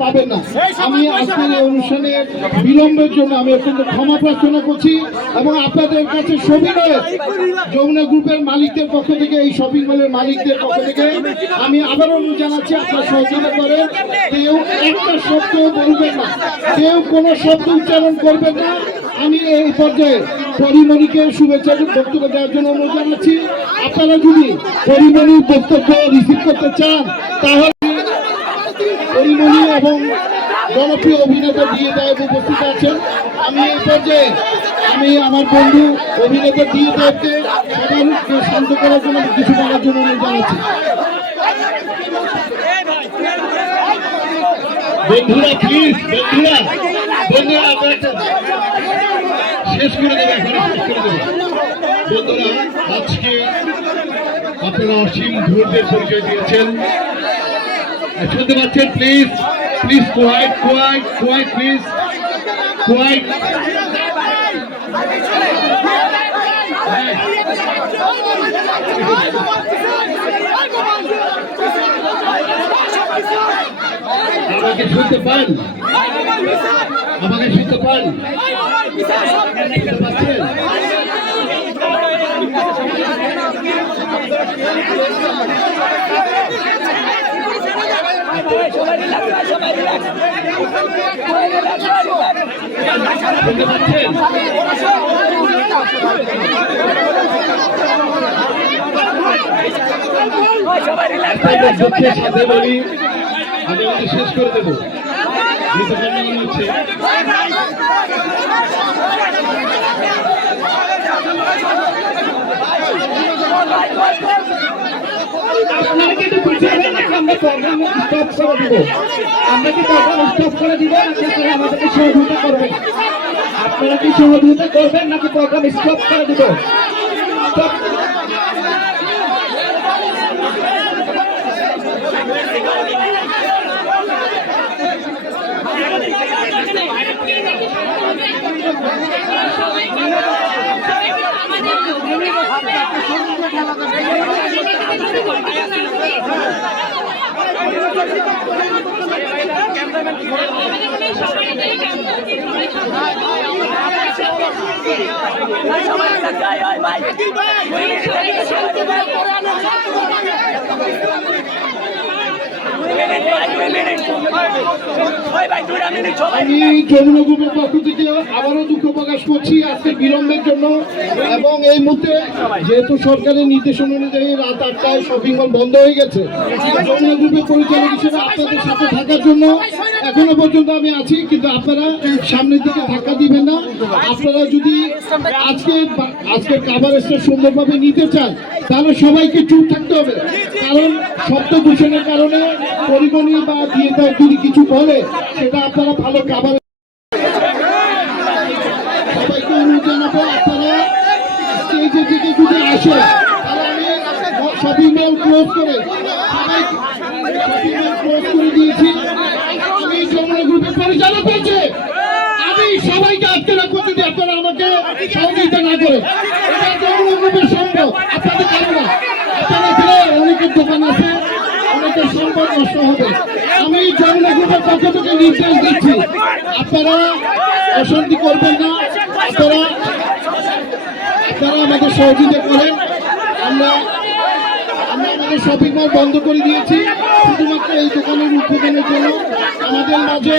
পাবেন না। আমি আজকের এই অনুষ্ঠানে বিলম্বের জন্য আমি অত্যন্ত ক্ষমা প্রার্থনা করছি এবং আপনাদের কাছে সবিনয়ে যমুনা গ্রুপের মালিকদের পক্ষ থেকে, এই শপিং মলের মালিকদের পক্ষ থেকে আমি আবারও অনুরোধ জানাচ্ছি, আপনারা সহযোগিতা করেন। কেউ একটা শব্দ বলবেন না, কেউ কোনো শব্দ উচ্চারণ করবেন না। আমি এই পর্যায়ে পরিমণিকে শুভেচ্ছা বক্তব্য দেওয়ার জন্য অনুরোধ জানাচ্ছি। আপনারা যদি পরিমণির বক্তব্য রিসিভ করতে চান তাহলে পরিমণি এবং জনপ্রিয় অভিনেতা দিয়ে দেব উপস্থিত আছেন। আমি এই পর্যায়ে আমার বন্ধু অভিনেতা দিয়ে দেবকে সবাইকে শান্ত করার জন্য কিছু বলার জন্য অনুরোধ জানাচ্ছি। বন্ধুরা প্লিজ, বন্ধুরা আপনারা শেষ করে দেবে, বন্ধুরা আজকে আপনারা অসীম ধৈর্যের পরিচয় দিয়েছেন, শুনতে পাচ্ছেন? Please please quiet please quiet. আমাকে শুনতে পান? আমাকে শুনতে পান? শুনতে পাচ্ছেন? সাথে বলি আমি আমাদের শেষ করে দেবো। আপনারা কিন্তু বুঝিয়ে দেন, আমরা প্রোগ্রাম স্টপ করে দিব। আমরা কি প্রোগ্রাম স্টপ করে দিব নাকি আপনারা আমাদেরকে সহযোগিতা করবেন? আপনারা কি সহযোগিতা করবেন নাকি প্রোগ্রাম স্টপ করে দিব? আমি যমুনা গ্রুপের পক্ষ থেকে আবারও দুঃখ প্রকাশ করছি আজকের বিলম্বের জন্য। এবং এই মুহূর্তে যেহেতু সরকারের নির্দেশনা অনুযায়ী রাত 8টায় শপিং মল বন্ধ হয়ে গেছে, যমুনা গ্রুপের পরিচালক হিসেবে আপনাদের সাথে থাকার জন্য এখনো পর্যন্ত আমি আছি। কিন্তু আপনারা সামনের দিকে ধাক্কা দিবেন না। আপনারা যদি আজকের কাভারেজটা সুন্দরভাবে নিতে চান তাহলে সবাইকে চুপ থাকতে হবে, কারণ শব্দ দূষণের কারণে পরিমণি বা দিয়ে যদি কিছু বলে সেটা আপনারা ভালো কাভারেজ। সবাইকে অনুরোধ জানাবো, আপনারা স্টেজের দিকে যদি আসে তাহলে আমি শপিং মল ক্লোজ করে দিয়েছি। আমি যমুনা গ্রুপের পরিচালক বলছি, আমি সবাইকে আটকে রাখবো যদি আপনারা আমাকে সহযোগিতা না করে। এটা যমুনা গ্রুপের সম্ভব, আপনাদের কারণ না। আপনারা এখানে অনেকের দোকান আছে, অনেকের সম্পদ নষ্ট হবে। আমি যমুনা গ্রুপের পক্ষ থেকে নির্দেশ দিচ্ছি, আপনারা অশান্তি করবেন না। আপনারা আমাদের সহযোগিতা করেন। আমরা আমাদের শপিং মল বন্ধ করে দিয়েছি শুধুমাত্র এই দোকানের উদ্বোধনের জন্য। আমাদের মাঝে